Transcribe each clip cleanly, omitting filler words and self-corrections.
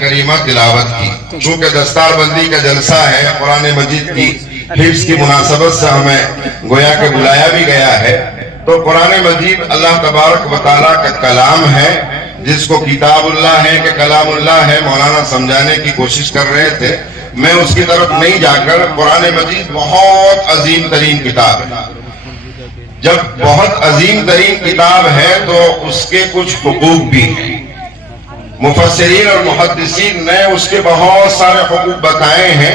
کریمہ تلاوت کی، چونکہ دستار بندی کا جلسہ ہے، قرآن مجید کی حفظ کی مناسبت سے ہمیں گویا کہ بلایا بھی گیا ہے، تو قرآن مجید اللہ تبارک و تعالیٰ کا کلام ہے، جس کو کتاب اللہ ہے کہ کلام اللہ ہے مولانا سمجھانے کی کوشش کر رہے تھے۔ میں اس کی طرف نہیں جا کر، قرآن مجید بہت عظیم ترین کتاب ہے۔ جب بہت عظیم ترین کتاب ہے تو اس کے کچھ حقوق بھی ہیں۔ مفسرین اور محدثین نے اس کے بہت سارے حقوق بتائے ہیں،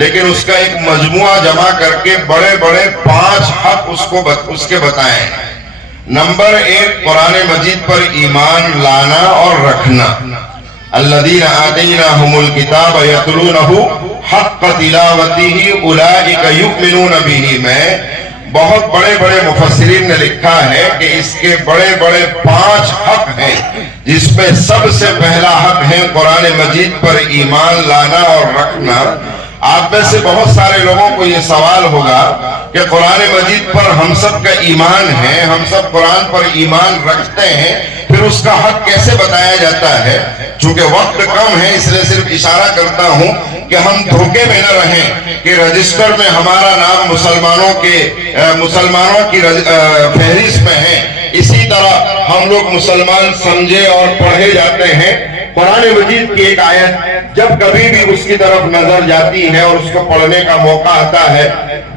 لیکن اس کا ایک مجموعہ جمع کر کے بڑے بڑے 5 حق اس کے بتائے ہیں۔ نمبر 1، قرآن مجید پر ایمان لانا اور رکھنا۔ الذین آتیناہم الکتاب یتلونہ حق تلاوتہ اولئک یؤمنون بہ میں بہت بڑے بڑے مفسرین نے لکھا ہے کہ اس کے بڑے بڑے 5 حق ہیں، جس میں سب سے پہلا حق ہے قرآن مجید پر ایمان لانا اور رکھنا۔ آپ میں سے بہت سارے لوگوں کو یہ سوال ہوگا کہ قرآن مجید پر ہم سب کا ایمان ہے، ہم سب قرآن پر ایمان رکھتے ہیں، پھر اس کا حق کیسے بتایا جاتا ہے؟ چونکہ وقت کم ہے اس لیے صرف اشارہ کرتا ہوں کہ ہم دھوکے میں نہ رہیں کہ رجسٹر میں ہمارا نام مسلمانوں کی فہرست میں ہے، اسی طرح ہم لوگ مسلمان سمجھے اور پڑھے جاتے ہیں۔ قرآن مجید کی ایک آیت جب کبھی بھی اس کی طرف نظر جاتی ہے اور اس کو پڑھنے کا موقع آتا ہے،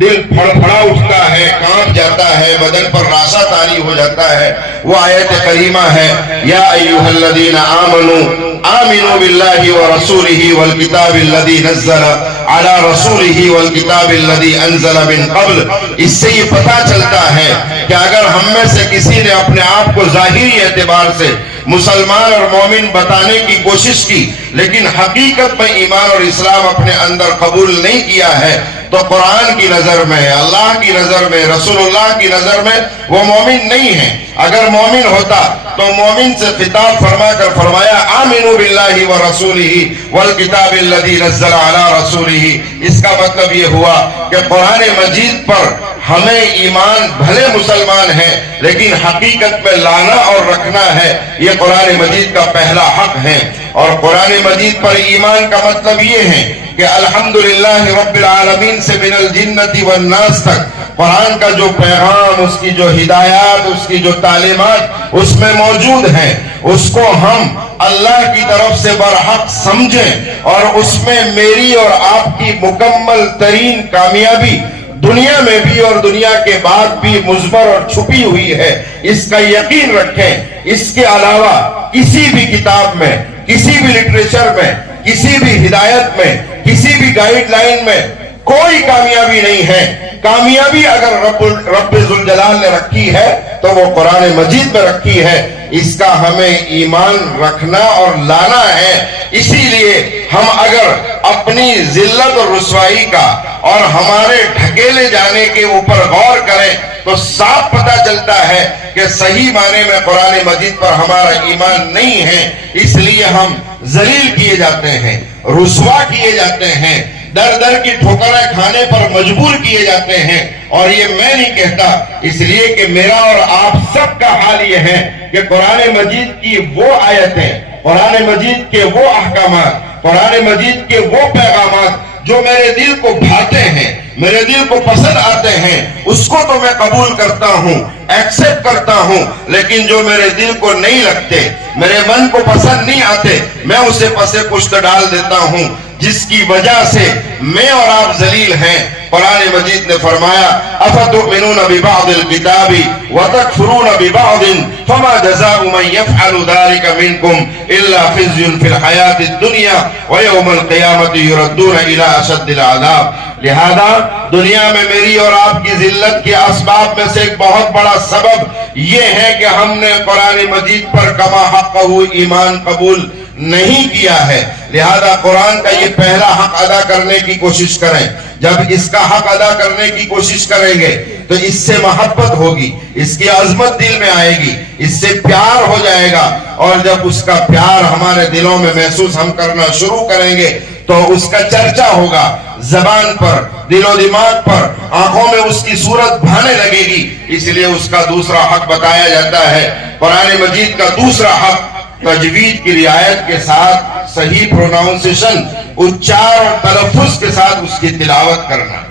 دل پھڑپھڑا اٹھتا ہے، کانپ جاتا ہے، بدن پر راشا طاری ہو جاتا ہے۔ وہ آیت کریمہ ہے، یا ایھا الذین آمنوا آمنوا باللہ ورسولہ والکتاب الذی نزل علی رسولہ والکتاب الذی انزل من قبل۔ اس سے یہ پتہ چلتا ہے کہ اگر ہم میں سے کسی نے اپنے آپ کو ظاہری اعتبار سے مسلمان اور مومن بتانے کی کوشش کی، لیکن حقیقت میں ایمان اور اسلام اپنے اندر قبول نہیں کیا ہے، تو قرآن کی نظر میں، اللہ کی نظر میں، رسول اللہ کی نظر میں وہ مومن نہیں ہے۔ اگر مومن ہوتا تو مومن سے خطاب فرما کر فرمایا آمنوا باللہ ورسولہ والکتاب الذی نزل علی رسولہ۔ اس کا مطلب یہ ہوا کہ قرآن مجید پر ہمیں ایمان، بھلے مسلمان ہیں لیکن حقیقت میں لانا اور رکھنا ہے، یہ قرآن مجید کا پہلا حق ہے۔ اور قرآن مجید پر ایمان کا مطلب یہ ہے کہ الحمدللہ رب العالمین سے من الجنت والناس تک قرآن کا جو پیغام، اس کی جو ہدایات، اس کی جو تعلیمات اس میں موجود ہیں، اس کو ہم اللہ کی طرف سے برحق سمجھیں، اور اس میں میری اور آپ کی مکمل ترین کامیابی دنیا میں بھی اور دنیا کے بعد بھی مضمر اور چھپی ہوئی ہے، اس کا یقین رکھیں۔ اس کے علاوہ کسی بھی کتاب میں، کسی بھی لٹریچر میں، کسی بھی ہدایت میں، کسی بھی گائیڈ لائن میں کوئی کامیابی نہیں ہے۔ کامیابی اگر رب ذوالجلال نے رکھی ہے تو وہ قرآن مجید میں رکھی ہے۔ اس کا ہمیں ایمان رکھنا اور لانا ہے۔ اسی لیے ہم اگر اپنی ذلت اور رسوائی کا اور ہمارے ڈھکیلے جانے کے اوپر غور کریں تو صاف پتہ چلتا ہے کہ صحیح معنی میں قرآن مجید پر ہمارا ایمان نہیں ہے، اس لیے ہم ذلیل کیے جاتے ہیں، رسوا کیے جاتے ہیں، در در کی ٹھوکریں کھانے پر مجبور کیے جاتے ہیں۔ اور یہ میں نہیں کہتا، اس لیے کہ میرا اور آپ سب کا حال یہ ہے کہ قرآن مجید کی وہ آیتیں، قرآن مجید کے وہ احکامات، قرآن مجید کے وہ پیغامات جو میرے دل کو بھاتے ہیں، میرے دل کو پسند آتے ہیں، اس کو تو میں قبول کرتا ہوں، ایکسپٹ کرتا ہوں، لیکن جو میرے دل کو نہیں لگتے، میرے من کو پسند نہیں آتے، میں اسے پسے پشت ڈال دیتا ہوں، جس کی وجہ سے میں اور آپ ذلیل ہیں۔ قرآن مجید نے فرمایا افتؤمنون ببعض الکتاب وتکفرون ببعض فما جزاء من يفعل ذلك منكم الا خزي في الحیاة الدنیا ویوم القیامة یردون الى اشد العذاب۔ لہذا دنیا میں میری اور آپ کی ذلت کے اسباب میں سے ایک بہت بڑا سبب یہ ہے کہ ہم نے قرآن مجید پر کما حقہ ایمان قبول نہیں کیا ہے۔ لہذا قرآن کا یہ پہلا حق ادا کرنے کی کوشش کریں۔ جب اس کا حق ادا کرنے کی کوشش کریں گے تو اس سے محبت ہوگی، اس کی عظمت دل میں آئے گی، اس سے پیار ہو جائے گا، اور جب اس کا پیار ہمارے دلوں میں محسوس ہم کرنا شروع کریں گے تو اس کا چرچا ہوگا زبان پر، دل و دماغ پر، آنکھوں میں اس کی صورت بھانے لگے گی. اس لیے اس کا دوسرا حق بتایا جاتا ہے. قرآن مجید کا دوسرا حق تجوید کی رعایت کے ساتھ صحیح پروناؤنسیشن، اچار اور تلفظ کے ساتھ اس کی تلاوت کرنا.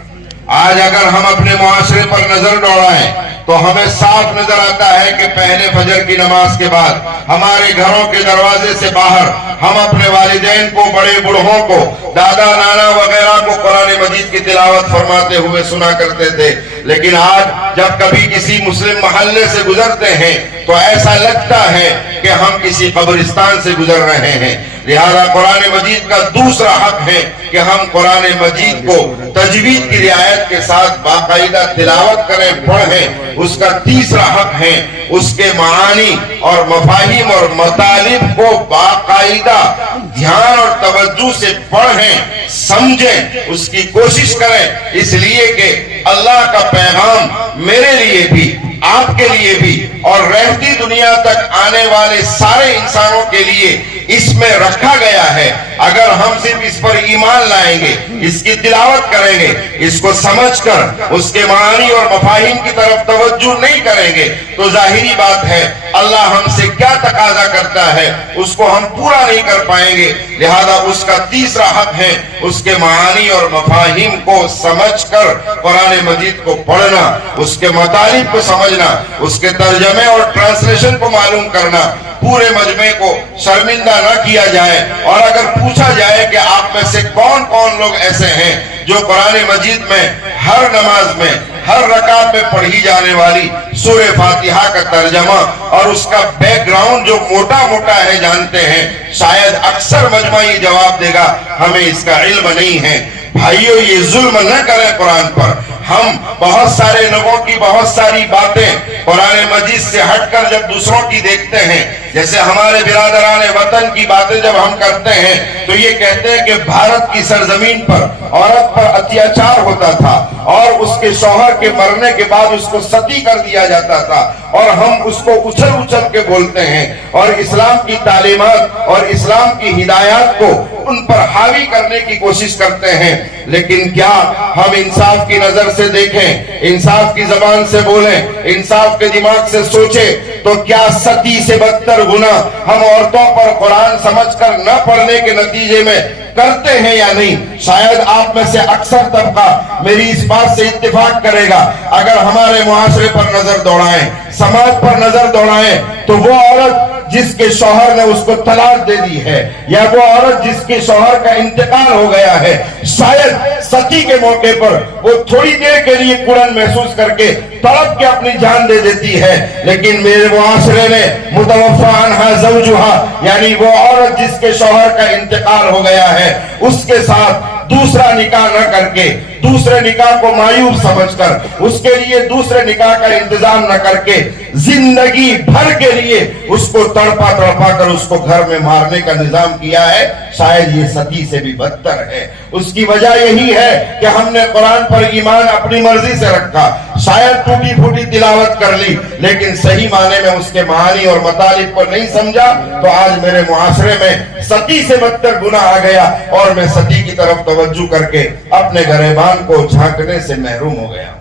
آج اگر ہم اپنے معاشرے پر نظر دوڑائیں تو ہمیں صاف نظر آتا ہے کہ پہلے فجر کی نماز کے بعد ہمارے گھروں کے دروازے سے باہر ہم اپنے والدین کو، بڑے بوڑھوں کو، دادا نانا وغیرہ کو قرآن مجید کی تلاوت فرماتے ہوئے سنا کرتے تھے. لیکن آج جب کبھی کسی مسلم محلے سے گزرتے ہیں تو ایسا لگتا ہے کہ ہم کسی قبرستان سے گزر رہے ہیں. لہذا قرآن مجید کا دوسرا حق ہے کہ ہم قرآن مجید کو تجوید کی رعایت کے ساتھ باقاعدہ تلاوت کریں، پڑھیں. اس کا تیسرا حق ہے اس کے معانی اور مفاہیم اور مطالب کو باقاعدہ دھیان اور توجہ سے پڑھیں، سمجھیں، اس کی کوشش کریں. اس لیے کہ اللہ کا پیغام میرے لیے بھی، آپ کے لیے بھی اور رہتی دنیا تک آنے والے سارے انسانوں کے لیے اس میں رکھا گیا ہے. اگر ہم صرف اس پر ایمان لائیں گے، اس کی تلاوت کریں گے، اس کو سمجھ کر اس کے معانی اور مفاہیم کی طرف توجہ نہیں کریں گے تو ظاہری بات ہے اللہ ہم سے کیا تقاضا کرتا ہے اس کو ہم پورا نہیں کر پائیں گے. لہذا اس کا تیسرا حق ہے اس کے معانی اور مفاہیم کو سمجھ کر قرآن مجید کو پڑھنا، اس کے مطالب کو سمجھنا، اس کے ترجمے اور ٹرانسلیشن کو معلوم کرنا. پورے مجمع کو شرمندہ نہ کیا جائے. اور اگر پوچھا جائے کہ آپ میں سے کون کون لوگ ایسے ہیں جو قرآن مجید میں ہر نماز میں، ہر رکعت میں پڑھی جانے والی سورہ فاتحہ کا ترجمہ اور اس کا بیک گراؤنڈ جو موٹا موٹا ہے جانتے ہیں، شاید اکثر مجمع یہ جواب دے گا ہمیں اس کا علم نہیں ہے. بھائیو، یہ ظلم نہ کریں قرآن پر. ہم بہت سارے لوگوں کی بہت ساری باتیں قرآن مجید سے ہٹ کر جب دوسروں کی دیکھتے ہیں، جیسے ہمارے برادران وطن کی باتیں جب ہم کرتے ہیں تو یہ کہتے ہیں کہ بھارت کی سرزمین پر عورت پر اتیاچار ہوتا تھا اور اس کے شوہر کے مرنے کے بعد اس کو ستی کر دیا جاتا تھا، اور ہم اس کو اچھل اچھل کے بولتے ہیں اور اسلام کی تعلیمات اور اسلام کی ہدایات کو ان پر حاوی کرنے کی کوشش کرتے ہیں. لیکن کیا ہم انصاف کی نظر سے دیکھیں، انصاف کی زبان سے بولیں، انصاف کے دماغ سے سوچیں تو کیا ستی سے بدتر گناہ ہم عورتوں پر قرآن سمجھ کر نہ پڑھنے کے نتیجے میں کرتے ہیں یا نہیں؟ شاید آپ میں سے اکثر طبقہ میری اس بات سے اتفاق کرے گا. اگر ہمارے معاشرے پر نظر دوڑائیں، سماج پر نظر دوڑائیں تو وہ عورت جس کے شوہر نے اس کو طلاق دے دی ہے یا وہ عورت جس کے شوہر کا انتقال ہو گیا ہے، شاید ستی کے موقع پر وہ تھوڑی دیر کے لیے قرآن محسوس کر کے تڑپ کے اپنی جان دے دیتی ہے. لیکن میرے معاشرے نے متوفی عنہا زوجہا، یعنی وہ عورت جس کے شوہر کا انتقال ہو گیا ہے، اس کے ساتھ دوسرا نکاح نہ کر کے، دوسرے نکاح کو معیوب سمجھ کر، اس کے لیے دوسرے نکاح کا انتظام نہ کر کے زندگی بھر کے لیے اس کو تڑپا تڑپا کر اس کو گھر میں مارنے کا نظام کیا ہے. شاید یہ ستی سے بھی بدتر ہے. اس کی وجہ یہی ہے کہ ہم نے قرآن پر ایمان اپنی مرضی سے رکھا، شاید ٹوٹی پھوٹی تلاوت کر لی لیکن صحیح معنی میں اس کے معانی اور مطالب کو نہیں سمجھا. تو آج میرے معاشرے میں ستی سے بدتر گناہ آ گیا اور میں ستی کی طرف توجہ کر کے اپنے گریبان کو جھانکنے سے محروم ہو گیا.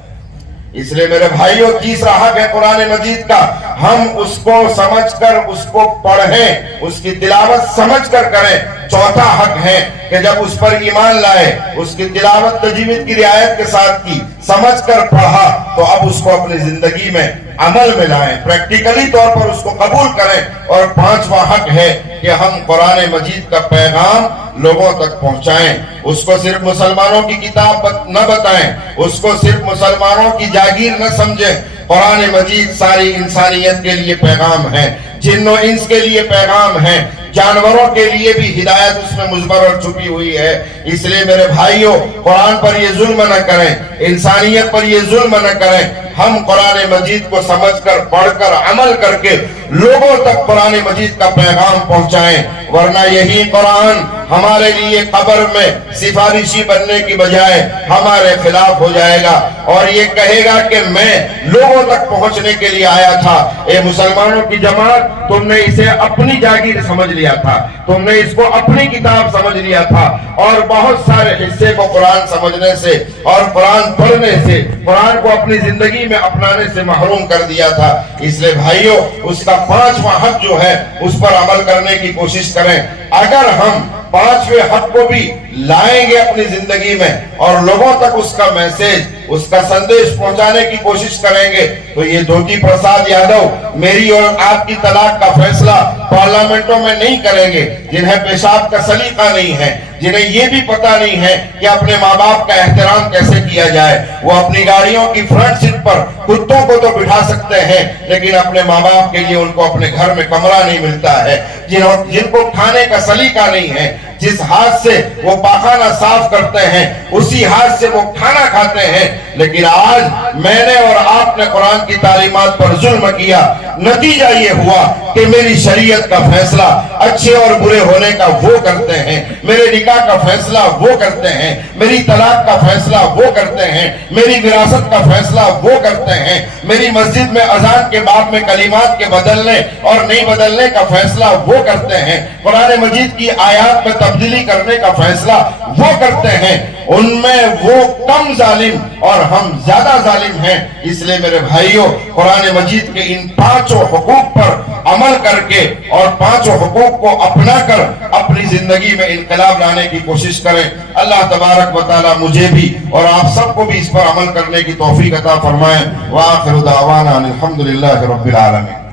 اس لیے میرے بھائیوں، تیسرا حق ہے قرآن مجید کا، ہم اس کو سمجھ کر اس کو پڑھیں، اس کی تلاوت سمجھ کر کریں. چوتھا حق ہے کہ جب اس پر ایمان لائے، اس کی تلاوت تجوید کی رعایت کے ساتھ کی، سمجھ کر پڑھا تو اب اس کو اپنی زندگی میں عمل میں لائیں، پریکٹیکلی طور پر اس کو قبول کریں. اور پانچواں حق ہے کہ ہم قرآن مجید کا پیغام لوگوں تک پہنچائیں. اس کو صرف مسلمانوں کی کتاب نہ بتائیں، اس کو صرف مسلمانوں کی جاگیر نہ سمجھیں. قرآن مجید ساری انسانیت کے لیے پیغام ہے، جن و انس کے لیے پیغام ہے، جانوروں کے لیے بھی ہدایت اس میں مضمر اور چھپی ہوئی ہے. اس لیے میرے بھائیوں، قرآن پر یہ ظلم نہ کریں، انسانیت پر یہ ظلم نہ کریں. ہم قرآن مجید کو سمجھ کر، پڑھ کر، عمل کر کے لوگوں تک قرآن مجید کا پیغام پہنچائیں. ورنہ یہی قرآن ہمارے لیے قبر میں سفارشی بننے کی بجائے ہمارے خلاف ہو جائے گا اور یہ کہے گا کہ میں لوگوں تک پہنچنے کے لیے آیا تھا. اے مسلمانوں کی جماعت، تم نے اسے اپنی جاگیر سمجھ لیا تھا، تم نے اس کو اپنی کتاب سمجھ لیا تھا، اور بہت سارے حصے کو قرآن سمجھنے سے اور قرآن پڑھنے سے، قرآن کو اپنی زندگی میں اپنانے سے محروم کر دیا تھا۔ اس لیے بھائیوں، اس کا 5واں حق جو ہے اس پر عمل کرنے کی کوشش کریں۔ اگر ہم 5ویں حق کو بھی لائیں گے اپنی زندگی میں اور لوگوں تک اس کا میسج، اس کا سندیش پہنچانے کی کوشش کریں گے، تو یہ دھوتی پرساد یادو میری اور آپ کی طلاق کا فیصلہ پارلیمنٹوں میں نہیں کریں گے، جنہیں پیشاب کا سلیقہ نہیں ہے، جنہیں یہ بھی پتہ نہیں ہے کہ اپنے ماں باپ کا احترام کیسے کیا جائے۔ وہ اپنی گاڑیوں کی فرنٹ سیٹ پر کتوں کو تو بٹھا سکتے ہیں، لیکن اپنے ماں باپ کے لیے ان کو اپنے گھر میں کمرہ نہیں ملتا ہے۔ جن کو کھانے کا سلیقہ نہیں ہے، جس ہاتھ سے وہ پاخانہ صاف کرتے ہیں اسی ہاتھ سے وہ کھانا کھاتے ہیں، لیکن آج میں نے اور آپ نے قرآن کی تعلیمات پر ظلم کیا، نتیجہ یہ ہوا کہ میری شریعت کا فیصلہ اچھے اور برے ہونے کا وہ کرتے ہیں، میرے نکاح کا فیصلہ وہ کرتے ہیں، میری طلاق کا فیصلہ وہ کرتے ہیں، میری وراثت کا فیصلہ وہ کرتے ہیں، میری مسجد میں اذان کے بعد میں کلمات کے بدلنے اور نہیں بدلنے کا فیصلہ وہ کرتے ہیں، قرآن مجید کی آیات میں تبدیلی کرنے کا فیصلہ وہ کرتے ہیں۔ ان میں وہ کم ظالم اور ہم زیادہ ظالم ہیں۔ اس لیے میرے بھائیوں، قرآن مجید کے ان 5 حقوق پر عمل کر کے اور 5 حقوق کو اپنا کر اپنی زندگی میں انقلاب لانے کی کوشش کریں۔ اللہ تبارک و تعالی مجھے بھی اور آپ سب کو بھی اس پر عمل کرنے کی توفیق عطا فرمائے۔ وآخر دعوانا الحمدللہ رب العالمین۔